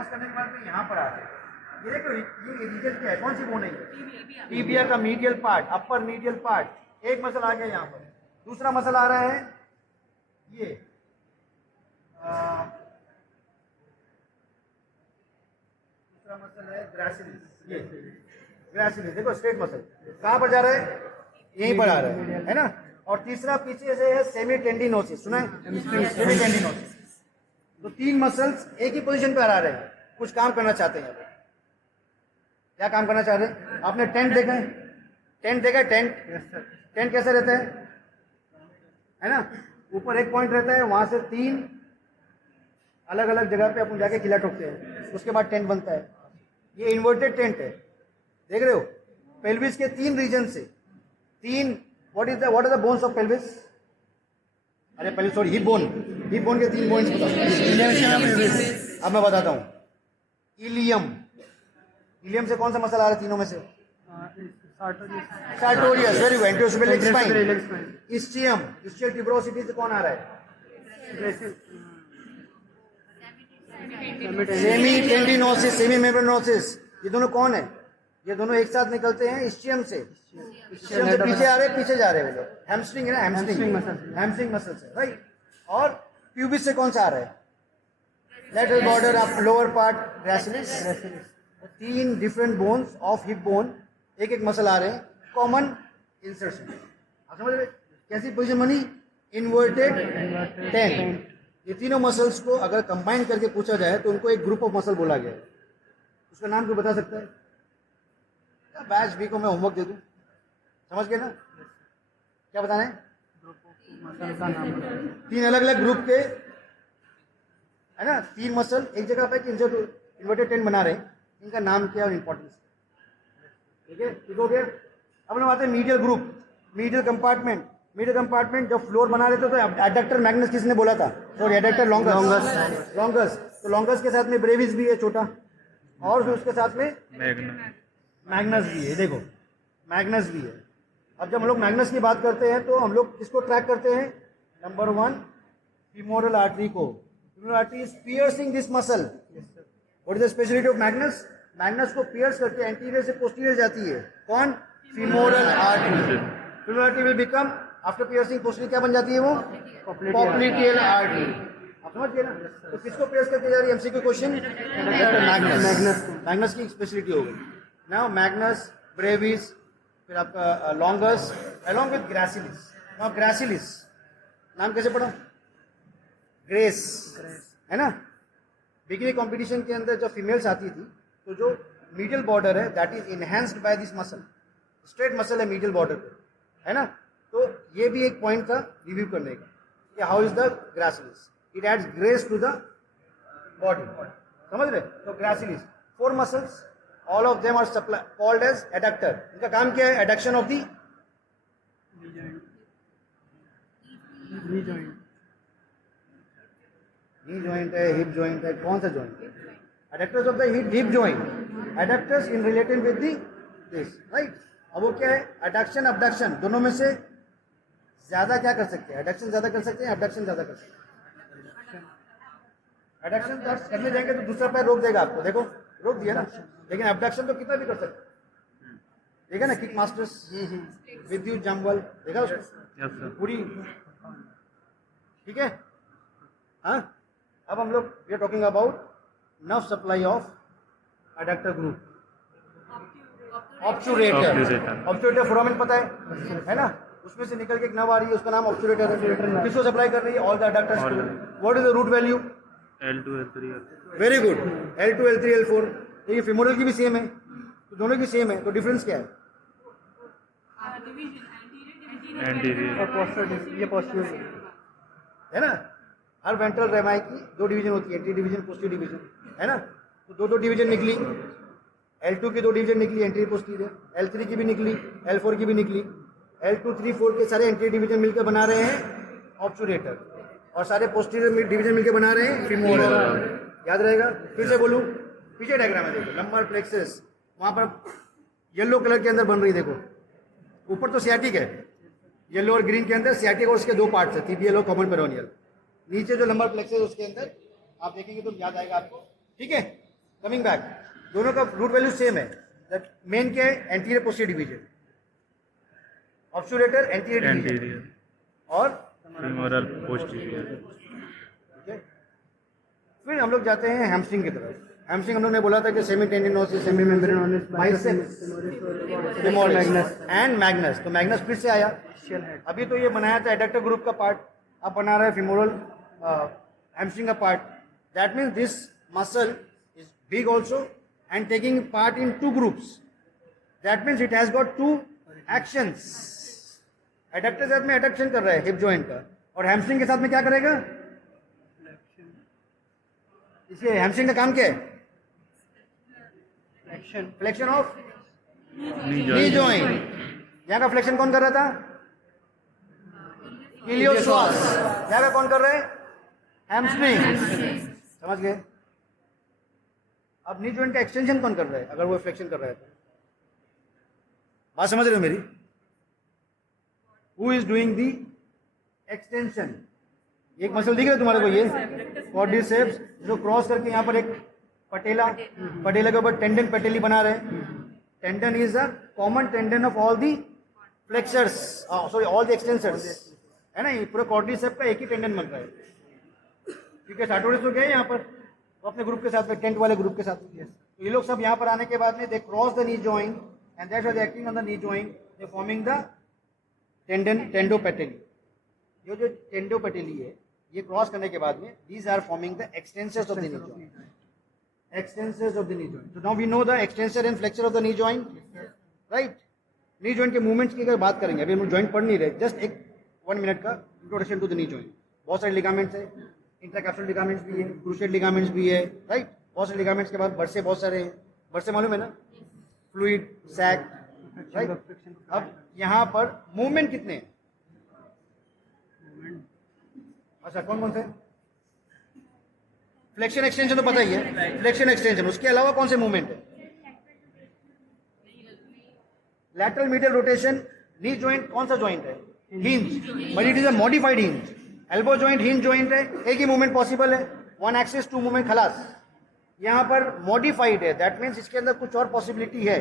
Cross करने के बाद में यहाँ पर आते हैं। ये देखो ये रीजन क्या है, कौन सी बोन है ये? टीबिया का मीडियल पार्ट, अपर मीडियल पार्ट। एक मसल आ गया यहाँ पर। दूसरा मसल आ रहा है ये दूसरा मसल है ग्रासिलिस। ये ग्रासिलिस देखो स्ट्रेट मसल कहाँ पर जा रहा है? यहीं पर आ रहा है ना। और तीसरा पीछे से है सेमी टेंडिनोसिस, सुना है? Semi tendinosus. तो तीन मसल्स एक ही पोजीशन पे आ रहे हैं, कुछ काम करना चाहते हैं। क्या काम करना चाह रहे हैं? आपने टेंट देखा है? टेंट देखा है? टेंट कैसे रहता है ना? ऊपर एक पॉइंट रहता है, वहां से तीन अलग अलग जगह पे अपन जाके किला ठोकते हैं, उसके बाद टेंट बनता है। ये इन्वर्टेड टेंट है, देख रहे हो? पेल्विस के तीन रीजन से तीन, what are the bones of pelvis? अरे पहले सॉरी, हिप बोन के तीन बोन्स बताओ। अब मैं बताता हूँ। इलियम से कौन सा मसल आ रहा है तीनों में से? Sartorius, very good. एंटीरोसेफेलिक स्पाइन। इस्चियम ट्यूबरोसिटी से कौन आ रहा है? Semitendinosus, semimembranosus. ये दोनों कौन है? ये दोनों एक साथ निकलते हैं इस्चियम से। इस्चियम से पीछे आ रहे हैं, पीछे जा रहे हैं वो लोग। हैमस्ट्रिंग है ना, हैमस्ट्रिंग मसल से, राइट। और प्यूबिस से कौन सा आ रहा है? Lateral border of lower part gracilis. तीन different bones of hip bone, एक एक मसल आ रहे हैं, कॉमन इंसर्शन। आप समझ रहे कैसी पोजीशन बनी? Inverted tent. ये तीनों मसल्स को अगर कंबाइन करके पूछा जाए तो उनको एक ग्रुप ऑफ मसल बोला गया है। उसका नाम कोई बता सकता है? बैच बी को मैं होमवर्क दे दूं, समझ गए ना? क्या बताना है? तीन अलग अलग ग्रुप के, है ना, तीन मसल एक जगह पे इन्वर्टेड टेंट बना रहे हैं, इनका नाम क्या और इंपॉर्टेंस, ठीक है? ठीक हो गया। अब हम आते हैं मीडियल ग्रुप, मीडियल कंपार्टमेंट। जब फ्लोर बना रहे थे तो एडक्टर मैग्नस किसने बोला था? Sorry, adductor longus. तो लॉन्गस के साथ में ब्रेविस भी है छोटा, और फिर उसके साथ में मैग्नस भी है। देखो मैग्नस भी है। अब जब हम लोग मैग्नस की बात करते हैं तो हम लोग किसको ट्रैक करते हैं? नंबर 1, फीमोरल आर्टरी को। Femoral artery is piercing this muscle. What is the speciality of Magnus? Magnus को पियर्स करके एंटीरियर से पोस्टीरियर जाती है। कौन? Femoral artery. Femoral artery will become after piercing posterior क्या बन जाती है वो? Popliteal artery. आप समझ गए ना? तो किसको पियर्स करके जा रही है? MCQ question. मैग्नस की स्पेशलिटी हो गई। नाउ मैग्नस, ब्रेविस, फिर आपका लॉन्गस अलोंग विद ग्रासिलिस। नाउ ग्रासिलिस नाम कैसे पढ़ा? ग्रेस, है ना? बिगिनिंग कंपटीशन के अंदर जब फीमेल्स आती थी तो जो मीडियल बॉर्डर है that is enhanced by this muscle. Straight muscle है मीडियल बॉर्डर पे, है ना? तो ये भी एक पॉइंट था रिव्यू करने का कि how is the gracilis, it adds grace to the body. समझ रहे? तो gracilis 4 muscles, all of them are called as adductor। इनका काम क्या है? Adduction of the knee joint है, हिप जॉइंट है, कौन सा joint? Adductors of the hip joint. Adductors in related with this, right. अब वो क्या है? एडक्शन अबडक्शन दोनों में से ज्यादा क्या कर सकते हैं? एडक्शन ज्यादा कर सकते हैं, अबडक्शन ज्यादा कर सकते हैं। एडक्शन करने जाएंगे तो दूसरा पैर रोक देगा आपको, देखो रोक दिया ना। लेकिन अबडक्शन तो कितना भी कर सकते, देखा ना? किक मास्टर्स, विद्युत जम्बल, देखा उसको पूरी, ठीक है? हाँ, अब हम लोग we are talking about nerve supply of adductor group. Obturator foramen पता है ना? उसमें से निकल के एक नर्व आ रही है, उसका नाम ऑब्चुरेटर है। किसको सप्लाई कर रही है? ऑल द एडक्टर्स को। What is the root value? L2 L3 very good. L2 L3 L4। देखिए फीमोरल की भी सेम है, तो दोनों की सेम है, तो डिफरेंस क्या है? ये पोस्टीरियर है ना? हर वेंट्रल रेमाई की 2 डिवीजन होती है, एंटी डिवीजन, पोस्टीरियर डिवीजन, है ना? तो 2 डिवीजन निकली। L2 की 2 डिवीजन निकली, एंटी पोस्टीरियर। L3 की भी निकली, L4 की भी निकली। L2 3 4 के सारे एंटी डिवीजन मिलकर बना रहे हैं ऑब्चुरेटर, और सारे पोस्टीरियर डिवीजन मिलकर बना रहे हैं फीमोरल। याद रहेगा? फिर से बोलूं, पीछे डायग्राम है देखो, लंबर प्लेक्सस वहां पर येलो कलर के अंदर बन रही, देखो ऊपर तो सियाटिक है, येलो और ग्रीन के अंदर सियाटिक और उसके 2 पार्ट्स है, टिबियल और कॉमन पेरोनियल। नीचे जो लंबर प्लेक्सस है उसके अंदर आप देखेंगे तो याद आएगा आपको, ठीक है? कमिंग बैक, दोनों का रूट वैल्यू सेम है. मेन क्या है? Anterior posterior division. Obturator anterior और फीमोरल पोस्टीरियर. ठीक है. फिर हम लोग जाते हैं हैमस्ट्रिंग की तरफ. हैमस्ट्रिंग हम लोग ने बोला था कि semitendinosus, semimembranosus, biceps, femoris and magnus. तो मैग्नस फिर से आया. अभी तो ये बनाया था एडक्टर ग्रुप का पार्ट, अब बना रहा है फीमोरल हैमस्ट्रिंग का part. That means this muscle is big also and taking part in 2 groups. That means it has got 2 actions. Adductor साथ में एडक्शन कर रहा है हिप जॉइंट का, और हैमस्ट्रिंग के साथ में क्या करेगा? इसलिए हैमस्ट्रिंग का काम क्या है? Flexion of knee joint. यहाँ का फ्लेक्शन कौन कर रहा था? इलियोपसॉस. यहाँ का कौन कर रहे हैं? हैमस्ट्रिंग. समझ गए? अब नी जॉइंट का एक्सटेंशन कौन कर रहा है अगर वो फ्लेक्शन कर रहा है तो? बात समझ रहे हो मेरी? Who is doing the extension? एक मसल दिख रहा है तुम्हारे को, ये क्वाड्रिसेप्स जो क्रॉस करके यहाँ पर एक पटेला के ऊपर टेंडन पेटेली बना रहे हैं. Tendon is a common tendon of all the flexors, sorry all the extensors, है ना. ये पूरा क्वाड्रिसेप का एक ही टेंडन बन रहा है. ठीक है. सार्टोरियस तो गए यहाँ पर तो अपने ग्रुप के साथ में, टेंट वाले ग्रुप के साथ. तो ये लोग सब यहाँ पर आने के बाद में they cross the knee joint and that was acting on the knee joint, they forming the टेंडोपेटेली. जो टेंडोपेटेली है ये क्रॉस करने के बाद में these are forming the extensors of the knee joint. Extensors of the knee joint. So now we know the extensor and flexor of the knee joint, right? knee joint के movements की अगर बात करेंगे, अभी हम जॉइंट पढ़ नहीं रहे, जस्ट एक 1 मिनट का introduction to the knee joint. बहुत सारे लिगामेंट्स है, इंट्राकैप्सुलर लिगामेंट्स भी है, क्रूशिएट लिगामेंट्स भी है, राइट. बहुत सारे लिगामेंट्स के बाद बर्से बहुत सारे हैं. बर्से मालूम है ना? Fluid sac, right. अब यहाँ पर मूवमेंट कितने हैं? अच्छा, कौन कौन से? फ्लेक्शन एक्सटेंशन तो पता ही है. फ्लेक्शन एक्सटेंशन, उसके अलावा कौन से मूवमेंट है? Lateral medial rotation. Knee joint कौन सा जॉइंट है? Hinge, but it is a modified hinge. Elbow joint hinge joint है, एक ही मूवमेंट पॉसिबल है, 1 एक्सिस 2 मूवमेंट, खलास. यहाँ पर मॉडिफाइड है, दैट मीन्स इसके अंदर कुछ और पॉसिबिलिटी है.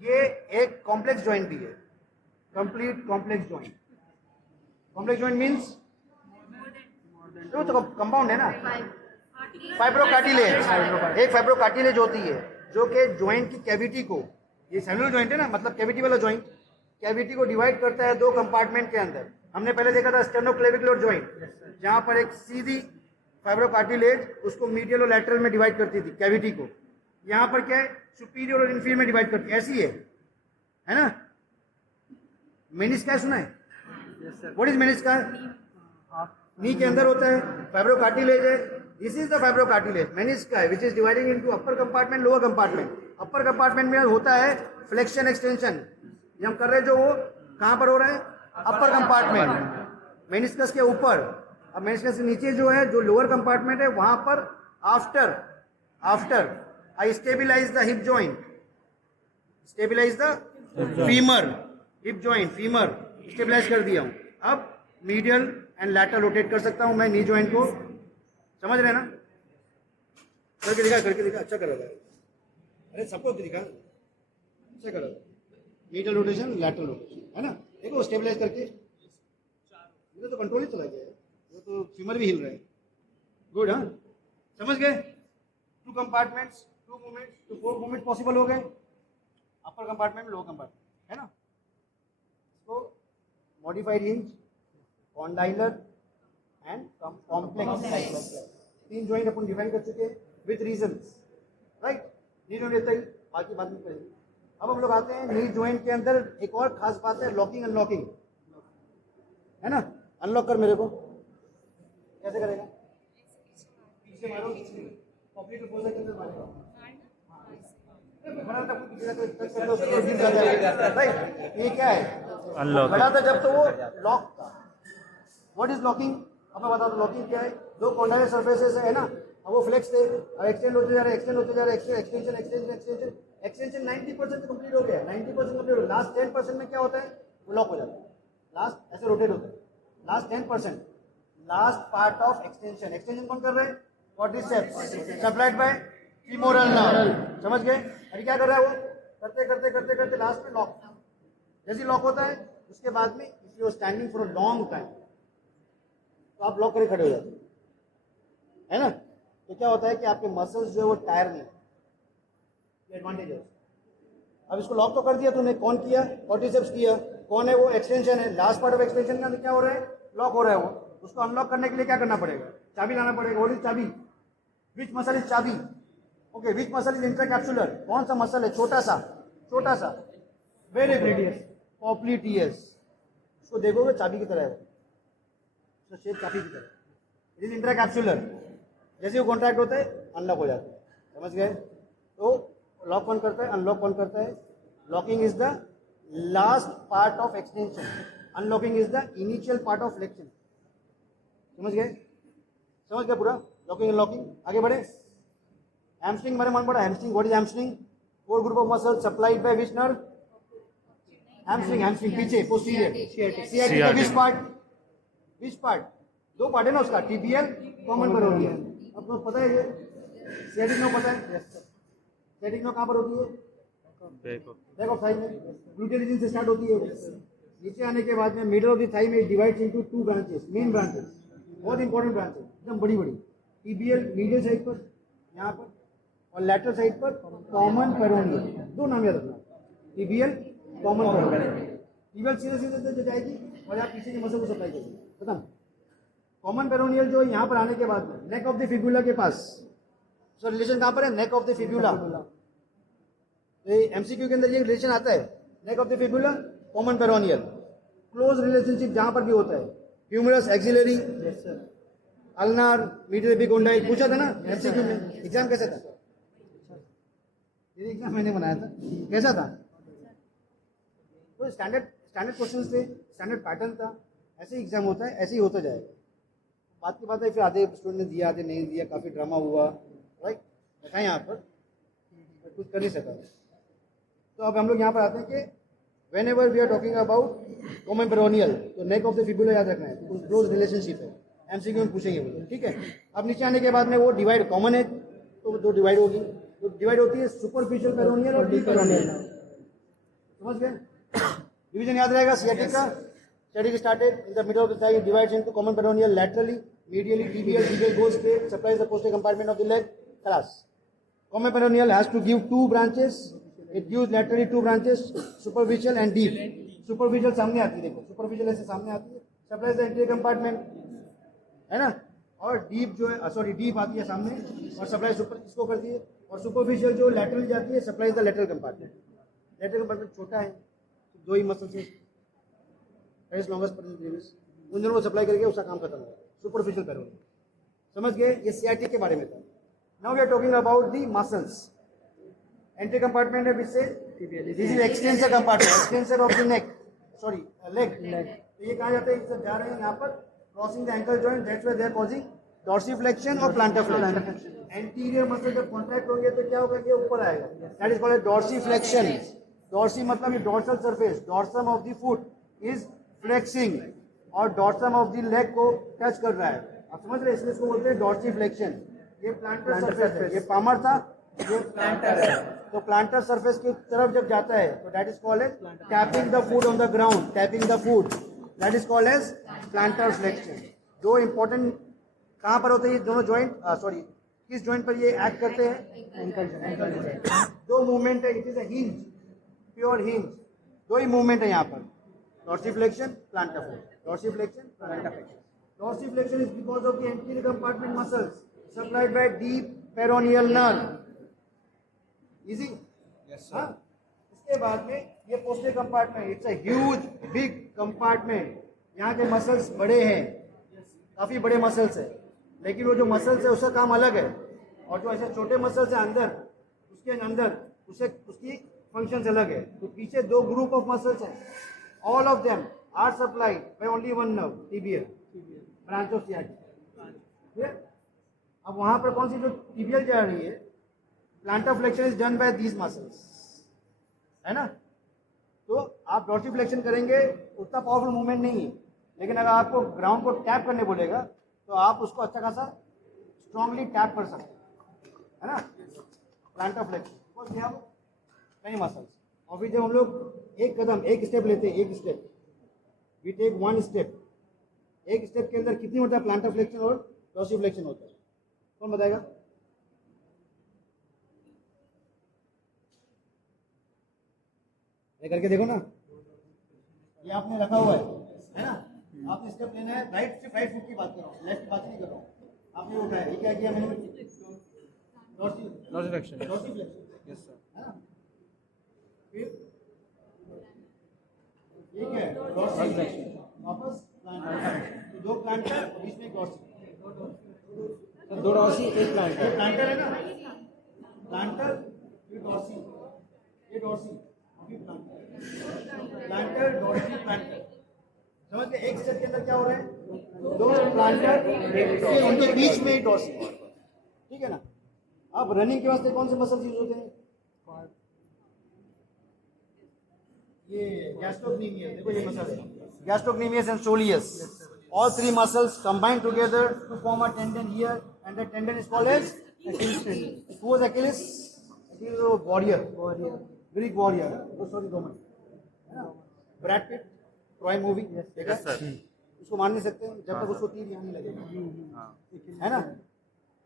ये एक कॉम्प्लेक्स जॉइंट भी है, complete complex joint. Complex joint means तो कंपाउंड है ना. फाइब्रोकार्टिलेज, एक फाइब्रोकार्टिलेज होती है जो कि जॉइंट की कैविटी को, ये सेलुलर जॉइंट है ना, मतलब कैविटी वाला जॉइंट, कैविटी को डिवाइड करता है 2 कंपार्टमेंट के अंदर. हमने पहले देखा था स्टेर्नोक्लेविकुलर जॉइंट, जहां पर एक सीधी फाइब्रोकार्टिलेज उसको मीडियल और लैटरल में डिवाइड करती थी कैविटी को. यहाँ पर क्या है? सुपीरियर और इंफीरियर में डिवाइड करती है. ऐसी है ना. मेनिस्का सुना है? What is मेनिस्का? नी के अंदर होता है, फाइब्रोकार्टिलेज है. This is the fibrocartilage. Meniscus है which is dividing into upper compartment, lower compartment. Upper compartment में होता है फ्लेक्शन एक्सटेंशन. ये हम कर रहे हैं जो वो कहाँ पर हो रहा है? अपर कंपार्टमेंट, मेनिस्कस के ऊपर. अब मेनिस्कस के नीचे जो है, जो लोअर कंपार्टमेंट है, वहां पर after I stabilise the hip joint, stabilise the femur, hip joint, femur stabilise कर दिया हूं. अब मीडियल एंड लैटरल रोटेट कर सकता हूं मैं नी जॉइंट को. समझ रहे हैं ना? करके दिखा. अच्छा कर रहा है. अरे सबको दिखा, अच्छा कर रहा है. मीडियल रोटेशन, लैटरल रोटेशन, है ना. देखो स्टेबलाइज करके, मेरा तो कंट्रोल ही चला गया है, वो तो फीमर भी हिल रहा है. गुड. हाँ, समझ गए? 2 कंपार्टमेंट्स, 2 मूवमेंट्स, तो 4 मूवमेंट पॉसिबल हो गए. अपर कंपार्टमेंट, लोअर कंपार्टमेंट, है ना. तो modified hinge, condylar and complex. 3 joint upon define कर चुके हैं with reasons, right. Knee joint रहता ही, बाकी बात में करेंगे. अब हम लोग आते हैं नी जॉइंट के अंदर एक और खास बात है, लॉकिंग अनलॉकिंग, है ना. अनलॉक कर मेरे को. कैसे करेगा? पीछे मारो, पॉकेट में बोलने के अंदर मारेगा. राइट. ये क्या है? खड़ा था जब तो वो लॉक था. What is locking? अब मैं बता दूं लॉकिंग क्या है. 2 कॉन्डाइलर सरफेसेस है ना, अब वो फ्लेक्स थे, अब एक्सटेंड होते जा रहे हैं, एक्सटेंशन 90% कंप्लीट हो गया. 90% कंप्लीट हो गया. लास्ट 10% में क्या होता है? वो लॉक हो जाता है. लास्ट ऐसे रोटेट होता है. Last 10%, last part of extension. Extension कौन कर रहे हैं? Quadriceps supplied by femoral nerve, समझ गए? अभी क्या कर रहा है वो? करते करते करते करते लास्ट में लॉक, जैसे लॉक होता है उसके बाद में if you are standing for a long time तो आप लॉक करके खड़े हो जाते हैं, है ना? तो क्या होता है कि आपके मसल्स जो है वो टायर नहीं, ये एडवांटेज है। अब इसको लॉक तो कर दिया तूने, कौन किया? क्वाड्रिसेप्स किया। कौन है वो? एक्सटेंशन है। लास्ट पार्ट ऑफ एक्सटेंशन का क्या हो रहा है? लॉक हो रहा है वो। उसको अनलॉक करने के लिए क्या करना पड़ेगा? चाबी लाना पड़ेगा। व्हाट इज चाबी? विच मसल इज चाबी? Okay, which muscle is intracapsular? कौन सा मसल है? छोटा सा, छोटा सा, वेरी ग्रेडियस, पॉप्लिटियस। उसको देखोगे चाबी की तरह है, उसका शेप चाबी की तरह। It is intracapsular. जैसे वो कॉन्ट्रैक्ट होता है अनलॉक हो जाता है, समझ गए? तो लॉक कौन करता है? अनलॉक कौन करता है? Locking is the last part of extension, unlocking is the initial part of flexion. समझ गए? समझ गए पूरा? Locking and locking. आगे बढ़े। हैमस्ट्रिंग मेरे मन पड़ा। Hamstring, what is hamstring? Four group of muscle supplied by which nerve? Hamstring, hamstring पीछे posterior. Sciatica which part? Which part? दो पार्ट है ना उसका, टीबीएल, कॉमन पेरोनियल। आपको पता है ये सियाटिक नर्व पता है? सियाटिक नर्व कहाँ पर होती है? बैक ऑफ थाई में। ग्लूटेल रीजन से स्टार्ट होती है। नीचे आने के बाद में मिडल ऑफ द थाई में divides into two branches, main branches, बहुत इंपॉर्टेंट ब्रांचेस, एकदम बड़ी बड़ी। टीबीएल मीडियल साइड पर यहाँ पर, और लैटरल साइड पर कॉमन पेरोनियल। दो नाम याद रखना, टीबीएल, कॉमन पेरोनियल। टीबीएल सीधे सीधे जाएगी और यहाँ पीछे की मसल को सप्लाई करेगी, खत्म। कॉमन पेरोनियल जो यहाँ पर आने के बाद में नेक ऑफ द फिब्यूला के पास, सो रिलेशन कहाँ पर है? Neck of the fibula. MCQ के अंदर ये रिलेशन आता है, neck of the fibula, common peroneal, close relationship जहां पर भी होता है। Humerus axillary, ulnar, medial epicondyle, पूछा था ना एमसीक्यू में। एग्जाम कैसा था? ये एग्जाम मैंने बनाया था, कैसा था? तो स्टैंडर्ड क्वेश्चन थे, स्टैंडर्ड पैटर्न था। ऐसे ही एग्जाम होता है, ऐसे ही होता जाएगा। बात की बात है, फिर आधे स्टूडेंट ने दिया, आधे नहीं दिया, काफी ड्रामा हुआ, राइट? देखा यहाँ पर कुछ कर नहीं सका। तो अब हम लोग यहाँ पर आते हैं कि whenever we are talking about common peroneal, तो neck of the fibula याद रखना है, तो क्लोज रिलेशनशिप है। एमसीक्यू में पूछेंगे वो, ठीक है? अब नीचे आने के बाद में वो डिवाइड कॉमन है, तो दो डिवाइड होगी। तो डिवाइड होती है सुपरफिशियल पेरोनियल और डीप पेरोनियल। समझ गए? डिवीजन याद रहेगा सियाटिक का। Sciatic started in the middle of the thigh, divides into common peroneal laterally, medially tibial, tibial goes straight, supplies the posterior compartment of the leg. Class. Common peroneal has to give two branches. It gives laterally two branches, superficial and deep. Superficial सामने आती है, देखो superficial ऐसे सामने आती है, supplies the anterior compartment, है ना? और deep जो है, सॉरी deep आती है सामने और supply super इसको करती है, और superficial जो lateral जाती है, supplies the lateral compartment. Lateral compartment छोटा है, दो ही muscles है, teres longus brevis, उन दोनों को सप्लाई करके उसका काम खत्म होगा। सुपरफिशियल पेरोनियल, समझ गए? ये सियाटिक के बारे में था। Now we are talking about the muscles. Anti compartment है जिससे, this is extensor compartment, extensor of the neck, sorry leg. तो ये कहा जाता है, सब जा रहे हैं यहाँ पर, crossing the ankle joint, that's why they are causing dorsiflexion और प्लांटर फ्लेक्शन। एंटीरियर मसल जब कॉन्ट्रैक्ट होंगे तो क्या होगा? ये ऊपर आएगा, that is called dorsiflexion. Dorsi मतलब ये dorsal surface, dorsum of the foot is flexing और डॉर्सम ऑफ द लेग को टच कर रहा है। आप समझ रहे हैं? इसलिए इसको बोलते हैं डॉर्सिफ्लेक्शन। ये प्लांटर सरफेस है, ये पामर था, ये प्लांटर है। तो प्लांटर सरफेस की तरफ जब जाता है तो that is called as tapping the foot on the ground, tapping the foot, that is called as plantar flexion. दो इंपॉर्टेंट कहाँ पर होते हैं ये दोनों जॉइंट, सॉरी किस जॉइंट पर ये एक्ट करते हैं? Ankle joint. दो मूवमेंट है, it is a hinge, pure hinge. दो ही मूवमेंट है यहाँ पर, dorsiflexion, plantar flexion, dorsiflexion, plantar flexion. Dorsiflexion is because of the anterior compartment muscles supplied by deep peroneal nerve. Easy? Yes sir. इसके बाद में ये posterior compartment, it's a huge big compartment. यहाँ के muscles बड़े हैं, काफी बड़े muscles है, लेकिन वो जो muscles है उसका काम अलग है, और जो ऐसे छोटे muscles है अंदर, उसके अंदर उसकी functions अलग है। तो पीछे दो group of muscles है, all of them are supplied by only one nerve, tibial, branch of sciatica. अब वहां पर कौन सी जो tibial जा रही है, plantar flexion is done by these muscles, है ना? तो आप डॉर्सिफ्लेक्शन करेंगे, उतना पावरफुल मूवमेंट नहीं है, लेकिन अगर आपको ग्राउंड को टैप करने बोलेगा तो आप उसको अच्छा खासा स्ट्रांगली टैप कर सकते हैं, है ना? Plantar flexion, because we have many muscles. और फिर जब हम लोग एक कदम एक स्टेप लेते हैं, एक step we take one step, एक स्टेप के अंदर कितनी होता है प्लांटर फ्लेक्शन और डॉर्सिफ्लेक्शन होता है, कौन बताएगा? ये करके देखो ना, ये आपने रखा हुआ है ना? आपने स्टेप लेना है, राइट से राइट फुट की बात कर रहा हूँ, लेफ्ट की बात नहीं कर रहा हूँ। आपने उठाया, ये क्या किया मैंने? डॉर्सिफ्लेक्शन। Dorsiflexion, yes sir. है ना? फिर ये क्या है? डॉर्सिफ्लेक्शन, वापस प्लांटर, दो प्लांटर और बीच में एक डॉर्सी। सर दो डॉर्सी एक प्लांटर। ये प्लांटर है ना, प्लांटर फिर डॉर्सी, ये डॉर्सी फिर प्लांटर, प्लांटर डॉर्सी प्लांटर। समझ गए? एक स्टेप के अंदर क्या हो रहा है? दो प्लांटर, फिर उनके बीच में एक डॉर्सी, ठीक है ना? अब रनिंग के वास्ते कौन से मसल्स यूज होते हैं? ये गैस्ट्रोक्नीमियस, देखो ये मसल है, gastrocnemius and soleus, all three muscles combine together to form a tendon here, and the tendon is called as Achilles tendon. Who was Achilles? Achilles was a warrior, Greek warrior. Oh, sorry, Roman. है ना? Brad Pitt, Troy movie, देखा? उसको मार नहीं सकते जब तक उसको तीर यहाँ नहीं लगेगा, है ना?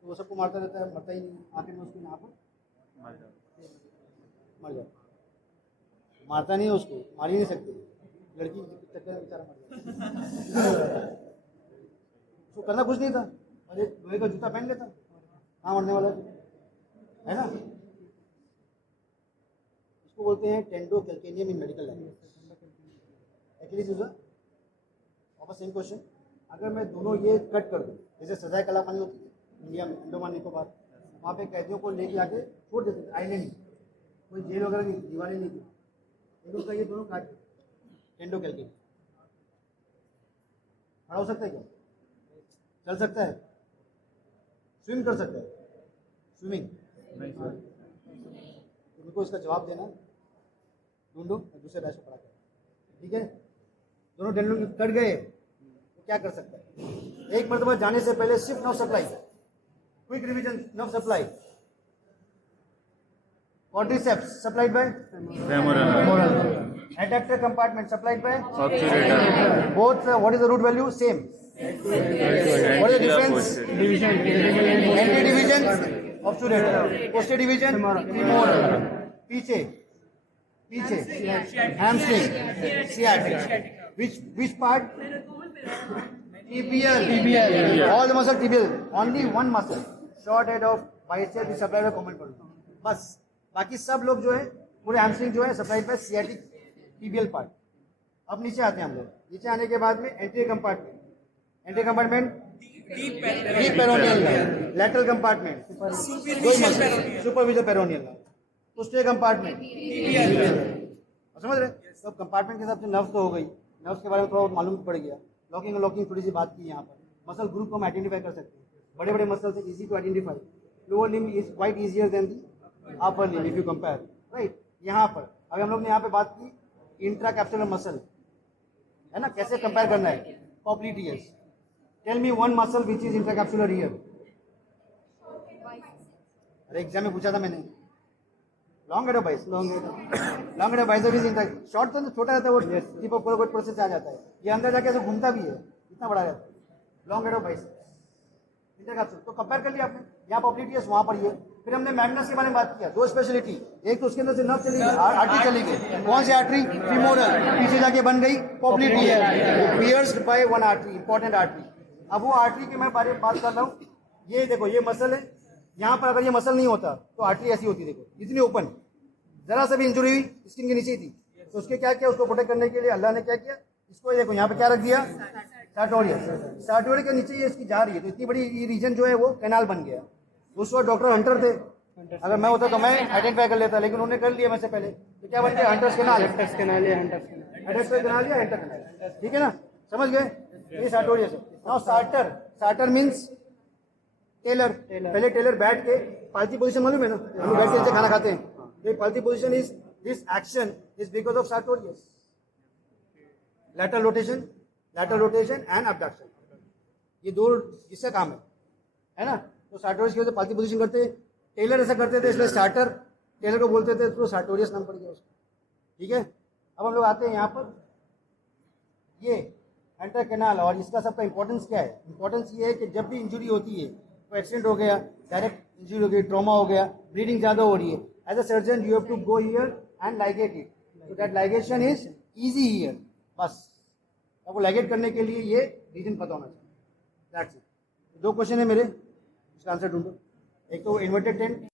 तो वो सबको मारता रहता है, मरता ही नहीं, आखिर में उसको यहाँ पर मर जाता, मारता नहीं है उसको, मार ही नहीं सकते, लड़की चक्कर में बेचारा मर जाता। उसको करना कुछ नहीं था, और एक लोहे का जूता पहन लेता, कहाँ मरने वाला है ना? इसको बोलते हैं tendo calcaneum in medical language. Actually वापस सेम क्वेश्चन, अगर मैं दोनों ये कट कर दूँ, जैसे सजाए कलामानी होती है इंडिया में, अंडमान निकोबार, वहाँ पे कैदियों को लेके आके छोड़ देते थे, आइलैंड, कोई जेल वगैरह नहीं, दीवारें नहीं थी, लेकिन उसका ये दोनों काट टेंडो कैल्केनियम। खड़ा हो सकता है क्या? चल सकता है? स्विम कर सकता है? स्विमिंग नहीं सर। उनको इसका जवाब देना, ढूंढो और दूसरे बैच को पढ़ा कर, ठीक है? दोनों टेंडन कट गए तो क्या कर सकता है? एक मरतबा जाने से पहले सिर्फ nerve supply, quick revision, nerve supply, quadriceps supplied by femoral, adductor compartment supplied by obturator, both. What is the root value? Same. What is the difference? Anti division obturator, posterior division femoral, पीछे पीछे hamstring, sciatic. Which part? Tibial. All the muscle tibial. Only one muscle, short head of bicep is supplied by common body. बस बाकी सब लोग जो है पूरे hamstring जो है supplied by sciatic tibial part. अब नीचे आते हैं हम लोग, नीचे आने के बाद में anterior compartment deep peroneal, lateral compartment superficial peroneal, posterior compartment, समझ रहे? तो कंपार्टमेंट के हिसाब से नर्व्स तो हो गई, नर्व्स के बारे में थोड़ा मालूम पड़ गया, लॉकिंग और लॉकिंग थोड़ी सी बात की यहाँ पर। मसल ग्रुप को हम आइडेंटिफाई कर सकते हैं, बड़े बड़े मसल से easy to identify, lower limb is quite easier than the upper limb if you compare, right? यहाँ पर अभी हम लोग ने यहाँ पे बात की इंट्रा कैप्सुलर मसल, है ना? कैसे कंपेयर करना है? Popliteus, tell me one muscle which is intra capsular here. अरे एग्जाम में पूछा था मैंने, long head of biceps, long head of biceps is intra, short तो छोटा रहता है वो, टिप ऑफ कोई प्रोसेस से आ जाता है, ये अंदर जाके ऐसे घूमता भी है, इतना बड़ा रहता है, long head of biceps intra capsular. तो कंपेयर कर लिया आपने, यहाँ पॉप्लिटियस, वहाँ पर ये। फिर हमने मैग्नस के बारे में बात किया, दो स्पेशलिटी, एक तो उसके अंदर से नर्व चली गई, आर्टरी चली गई, कौन सी आर्टरी? फीमोरल, पीछे जाके बन गई popliteus, pierced by one artery, important artery. अब वो आर्टरी की मैं बारे में बात कर रहा हूँ, ये देखो ये मसल है, यहाँ पर अगर ये मसल नहीं होता तो आर्टरी ऐसी होती, देखो इतनी ओपन, जरा सा भी इंजुरी हुई स्किन के नीचे ही थी, तो उसके क्या किया, उसको प्रोटेक्ट करने के लिए अल्लाह ने क्या किया, इसको देखो यहाँ पे क्या रख दिया, सार्टोरियस के नीचे ये इसकी जा रही है, तो इतनी बड़ी ये रीजन जो है वो कैनाल बन गया। उस वक्त डॉक्टर हंटर थे, अगर मैं होता तो मैं आइडेंटिफाई कर लेता, लेकिन उन्होंने कर लिया मैं से पहले, तो क्या बन गया? हंटर्स कैनाल, ठीक है ना? समझ गए? ये सार्टोरियस है। नाउ सार्टर मींस टेलर, पहले टेलर बैठ के, पालती पोजीशन मालूम है ना, हम बैठ के नीचे खाना खाते हैं, ये पालती position is, this action is because of sartorius, lateral rotation and abduction, ये दो इसका काम है ना? तो सार्टोरियस की वजह से पालती पोजीशन करते हैं, टेलर ऐसा करते थे, इसलिए स्टार्टर टेलर को बोलते थे, तो सार्टोरियस नाम पड़ गया उसका। ठीक है, अब हम लोग आते हैं यहाँ पर, ये एंटर कैनाल। और इसका सबका इंपॉर्टेंस क्या है? इंपॉर्टेंस ये है कि जब भी इंजरी होती है, तो एक्सीडेंट हो गया, डायरेक्ट इंजरी हो गई, ट्रॉमा हो गया, ब्लीडिंग ज़्यादा हो रही है, as a surgeon you have to go here and ligate it, so that ligation is easy here. बस आपको लाइगेट करने के लिए ये रीजन पता होना चाहिए। That's it. 2 क्वेश्चन है मेरे, उसका आंसर ढूंढो। एक तो इन्वर्टेड टेंट